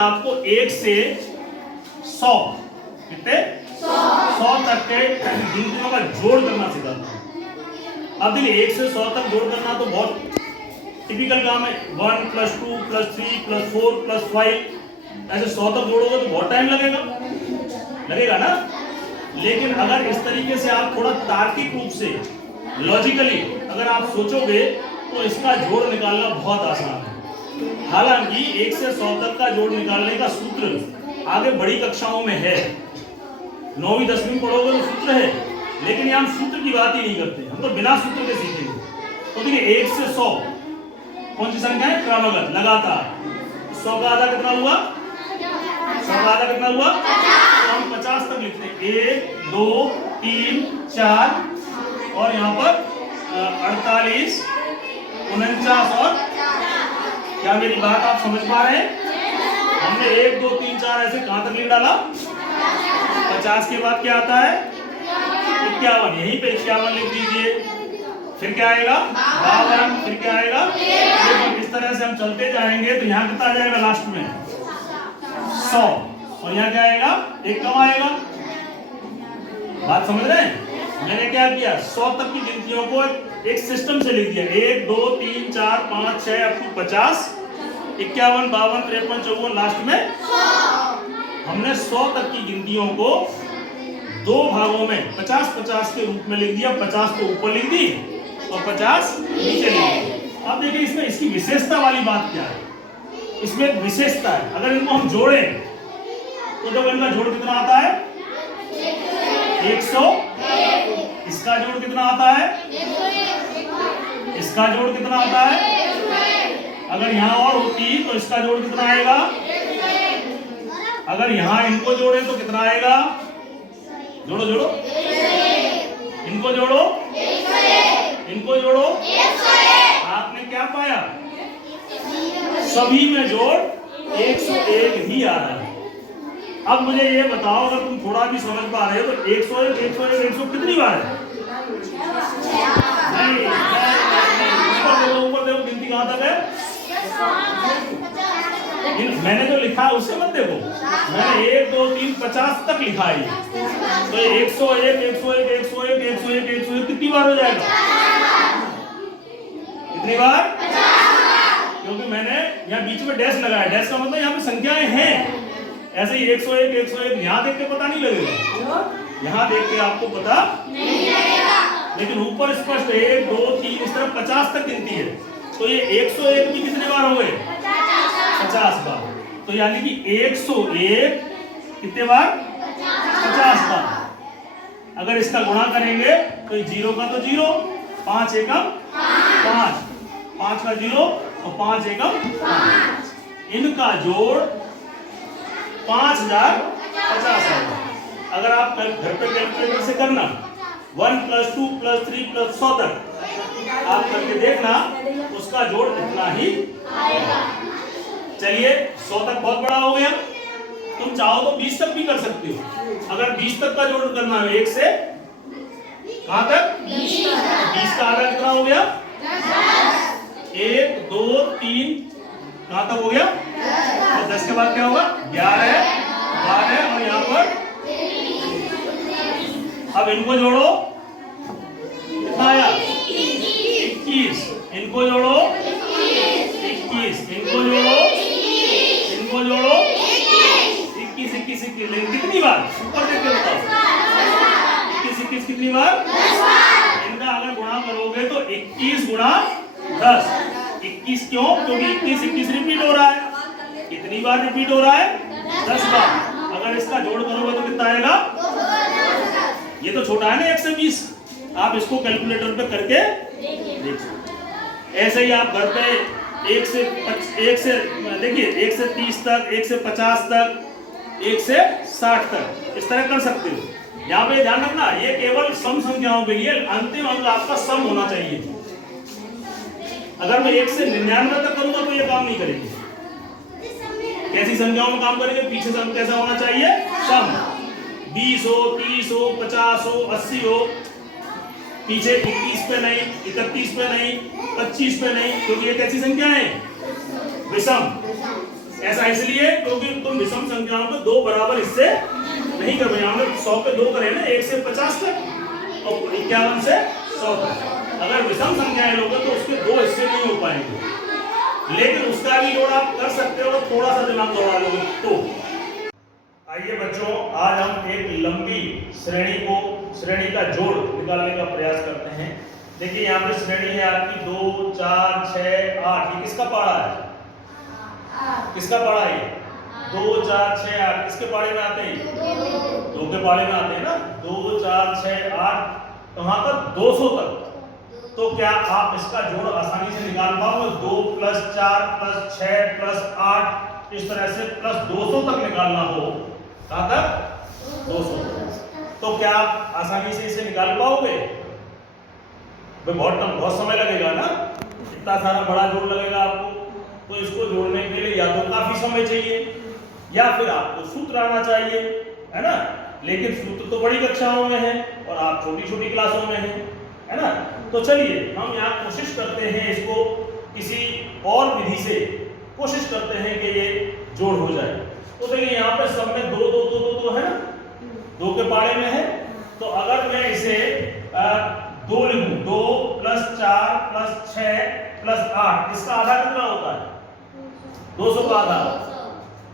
आपको 1 से 100 कितने 100 तक के गिनतियों का जोड़ करना सिखाता हूं। अब देखिए 1 से 100 तक जोड़ करना तो बहुत टिपिकल काम है। 1 + 2 + 3 + 4 + 5 ऐसे 100 तक जोड़ोगे तो बहुत टाइम लगेगा ना। लेकिन अगर इस तरीके से आप थोड़ा तार्किक रूप से लॉजिकली अगर आप सोचोगे तो इसका जोड़ निकालना बहुत आसान है। हालांकि 1 से 100 तक का जोड़ निकालने का सूत्र आगे बड़ी कक्षाओं में है, 9वीं 10वीं पढ़ोगे तो सूत्र है, लेकिन यहाँ हम सूत्र की बात ही नहीं करते, हम तो बिना सूत्र के सीखेंगे। तो देखिए 1 से 100 कौन सी संख्या है? क्रमगत, लगातार। 100 का आधा कितना हुआ? 100 का आधा कितना हुआ? तो हम 50 तक लिखते हैं। 1 2 3 4 और यहाँ पर 48 49 और क्या मेरी बात आप समझ पा रहे हैं? हमने 1 2 3 4 ऐसे कहां तक लिख डाला? 50 के बाद क्या आता है? 51। यहीं पे 51 लिख दीजिए। फिर क्या आएगा? 52। फिर क्या आएगा? इस तरह से हम चलते जाएंगे तो यहाँ कितना आ जाएगा लास्ट में? 100। और यहाँ क्या आएगा? 1 कम आएगा। बात समझ रहे हैं? मैंने क्या किया? 100 तक की गिनतियों को एक सिस्टम से लिख दिया। 1 2 3 4 5 6 अप टू 50 51 52 53 54 लास्ट में 100। हमने 100 तक की गिनतियों को दो भागों में 50-50 के रूप में लिख दिया। 50 को ऊपर लिख दी और 50 नीचे लिख दी। अब देखिए इसमें इसकी विशेषता वाली बात क्या है? इसमें एक विशेषता है। अगर इनको हम जोड़ें तो जब इनका जोड़ कितना आता है? 100। इसका जोड़ कितना आता है? इसका जोड़ कितना आता है? अगर यहाँ और होती तो इसका जोड़ कितना आएगा? अगर यहाँ इनको जोड़े तो कितना आएगा? जोड़ो जोड़ो, इनको जोड़ो, इनको जोड़ो। आपने क्या पाया? सभी में जोड़ 101 ही आ रहा है। अब मुझे ये बताओ, अगर तुम थोड़ा भी समझ पा रहे हो तो 101 101 100 कितनी बार है? नहीं, ऊपर देखो गिनती कहां तक है? मैंने जो लिखा है उससे मत देखो। मैंने 1 2 3 50 तक लिखा है। तो 101 101 101 101 101 कितनी बार हो जाएगा? कितनी बार? क्योंकि मैंने यहाँ बीच में डैश लगाया। डैश का मतलब यहाँ पे संख्याएं हैं। ऐसे ही 101 101 यहाँ देख के पता नहीं लगेगा, यहाँ देख के आपको पता नहीं लगेगा, लेकिन ऊपर स्पष्ट 1 2 3 इस तरह 50 तक गिनती है। तो ये 101 भी कितने बार हो गए? 50 बार। तो यानी कि 101 कितने बार? 50 बार। अगर इसका गुणा करेंगे तो 0 का तो 0, 5 एकम 5, 5 का 0 और 5 एकम 5। इनका जोड़ 5050 है। अगर आप घर पे कैलकुलेटर से करना 1 + 2 + 3 + 100 तक आप करके देखना, उसका जोड़ इतना ही आएगा। चलिए 100 तक बहुत बड़ा हो गया। तुम चाहो तो 20 तक भी कर सकते हो। अगर 20 तक का जोड़ करना है 1 से कहां तक? 20 का आधा कितना हो गया? 1 2 3 कहां तक हो गया? और 10 के बाद क्या होगा? 11 12 और यहाँ पर अब इनको जोड़ो, कितना आया? 21। इनको जोड़ो 21, इनको जोड़ो, इनको जोड़ो 21 21 21। लेकिन कितनी बार? ऊपर देख के बताओ। 21 21 कितनी बार? 10 बार। इनका अगर गुणा करोगे तो 21 गुणा 10। 21 क्यों? क्योंकि 21 21 रिपीट हो रहा है। कितनी बार रिपीट हो रहा है? 10 बार। अगर इसका जोड़ करोगे तो कितना आएगा? ये तो छोटा है ना 1 से 20। आप इसको कैलकुलेटर पे करके देख सकते। ऐसे ही आप घर पे 1 से देखिए 1 से 30 तक, 1 से 50 तक, 1 से 60 तक इस तरह कर सकते हो। यहाँ पे ध्यान रखना, ये केवल सम संख्याओं के लिए। अंतिम अंक आपका सम होना चाहिए। अगर मैं 1 से 99 तक करूंगा तो ये काम नहीं करेगी। कैसी संख्याओं में काम करेंगे? पीछे से कैसा होना चाहिए? सम। 20 हो, 30 हो, 50 हो, 80 हो। पीछे 21 पे नहीं, 31 पे नहीं, 25 पे नहीं, क्योंकि ये कैसी संख्या है? विषम। ऐसा इसलिए क्योंकि तुम विषम संख्याओं में दो बराबर हिस्से नहीं कर पाए। हमने 100 पे दो करे ना, 1 से 50 तक और 51 से 100 तक। अगर विषम संख्याएं लोगे तो उसके दो हिस्से नहीं हो पाएंगे, लेकिन उसका भी जोड़ आप कर सकते हो, थोड़ा सा दिमाग दौड़ा लोगे तो। आइए बच्चों, आज हम एक लंबी श्रेणी का जोड़ निकालने का प्रयास करते हैं। देखिए यहाँ पे श्रेणी है आपकी 2, 4, 6, 8। ये किसका पारा है? किसका पारा है? 2, 4, 6, 8 किसके पारे में आते हैं? 2 के पारे में आते हैं ना। 2, 4, 6, 8 तो वहां तक 200 तक। तो क्या आप इसका जोड़ आसानी से निकाल पाओगे? 2 + 4 + 6 + 8 इस तरह से प्लस 200 तक निकालना हो, कहां तक? 200। तो क्या आप आसानी से इसे निकाल पाओगे? बहुत समय लगेगा ना, इतना सारा बड़ा जोड़ लगेगा आपको। तो इसको जोड़ने के लिए या तो काफी समय चाहिए या फिर आपको सूत्र आना चाहिए, है ना। लेकिन सूत्र तो बड़ी कक्षाओं में है और आप छोटी छोटी क्लासों में हैं, है ना। तो चलिए हम यहाँ कोशिश करते हैं, इसको किसी और विधि से कोशिश करते हैं कि ये जोड़ हो जाए। तो देखिए यहाँ पे सब में 2 2 2 2 है ना, 2 के पारे में है। तो अगर मैं इसे 2 लिखूं, 2 + 4 + 6 + 8 इसका आधा कितना होता है? 200 का आधा।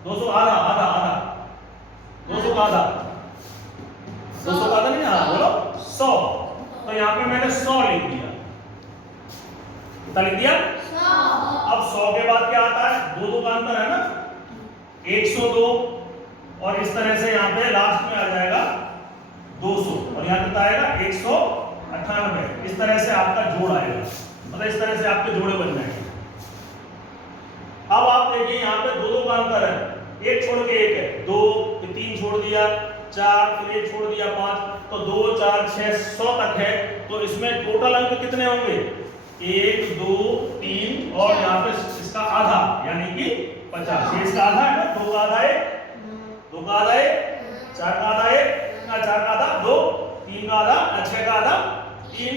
200 आधा आधा आधा 200 का आधा 200 का आधा नहीं, आधा बोलो 100। तो यहाँ पे मैंने 100 लिख दिया। कितना लिख दिया? 100। अब 100 के बाद क्या आता है? 2 2 का अंतर है ना, 102। और इस तरह से यहाँ पे लास्ट में आ जाएगा 200 और यहाँ कितना आएगा? 198। इस तरह से आपका जोड़ आएगा, मतलब इस तरह से आपके जोड़े बन जाएंगे। अब आप देखिए यहाँ पे 2 2 का अंतर है, 1 छोड़ के 1 है, 2 फिर 3 छोड़ दिया, 4 फिर 1 छोड़ दिया, 5। तो 2 4 6 100 तक है। तो इसमें टोटल अंक कितने होंगे? 1 2 3 और यहाँ पे इसका आधा यानी कि 50। ये इसका आधा है ना, 2 का आधा 1, 2 का आधा 1, 4 का आधा 1, 4 का आधा 2, 3 का आधा 6 का आधा 3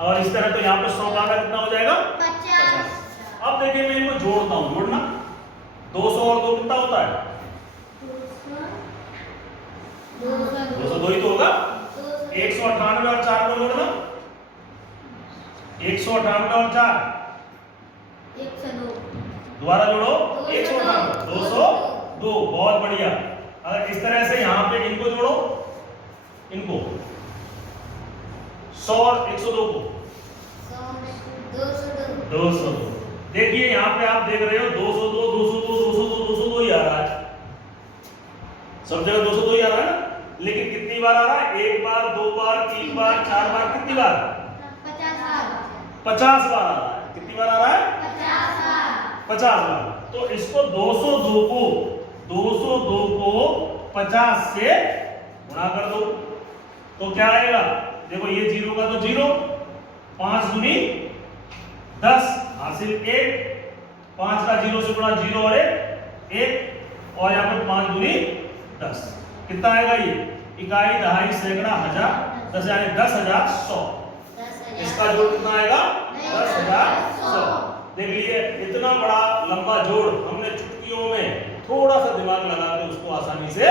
और इस तरह। तो यहाँ पे 100 का आधा कितना हो जाएगा? 50। अब देखिए मैं इनको जोड़ता हूं, जोड़ना 200 और 2 कितना होता है? 202 ही तो होगा। 198 और 4 को जोड़ना, 198 और 4 102। दोबारा जोड़ो, 198 202। बहुत बढ़िया। अगर इस तरह से यहाँ पे इनको जोड़ो, इनको 100 और 102 को 202। देखिए यहाँ पे आप देख रहे हो 202 202 202 202 ही आ रहा है, सब जगह 202 ही आ रहा है ना। लेकिन कितनी बार आ रहा है? 1 बार, 2 बार, 3 बार, 4 बार, कितनी बार? 50 बार। 50 बार आ रहा है। कितनी बार आ रहा है? 50 बार। 50 बार। तो इसको 202 को 50 से गुणा कर दो तो क्या आएगा? देखो ये 0 का तो 0, 5 दूनी 10 हासिल 1, 5 का 0 से गुणा 0 और 1 और यहाँ पे 5 दूनी 10। कितना आएगा ये? इकाई, दहाई, सैकड़ा, हजार, 10 यानी 10,100। इसका जोड़ कितना आएगा? 10,100। देख लीजिए इतना बड़ा लंबा जोड़ हमने चुटकियों में थोड़ा सा दिमाग लगा के उसको आसानी से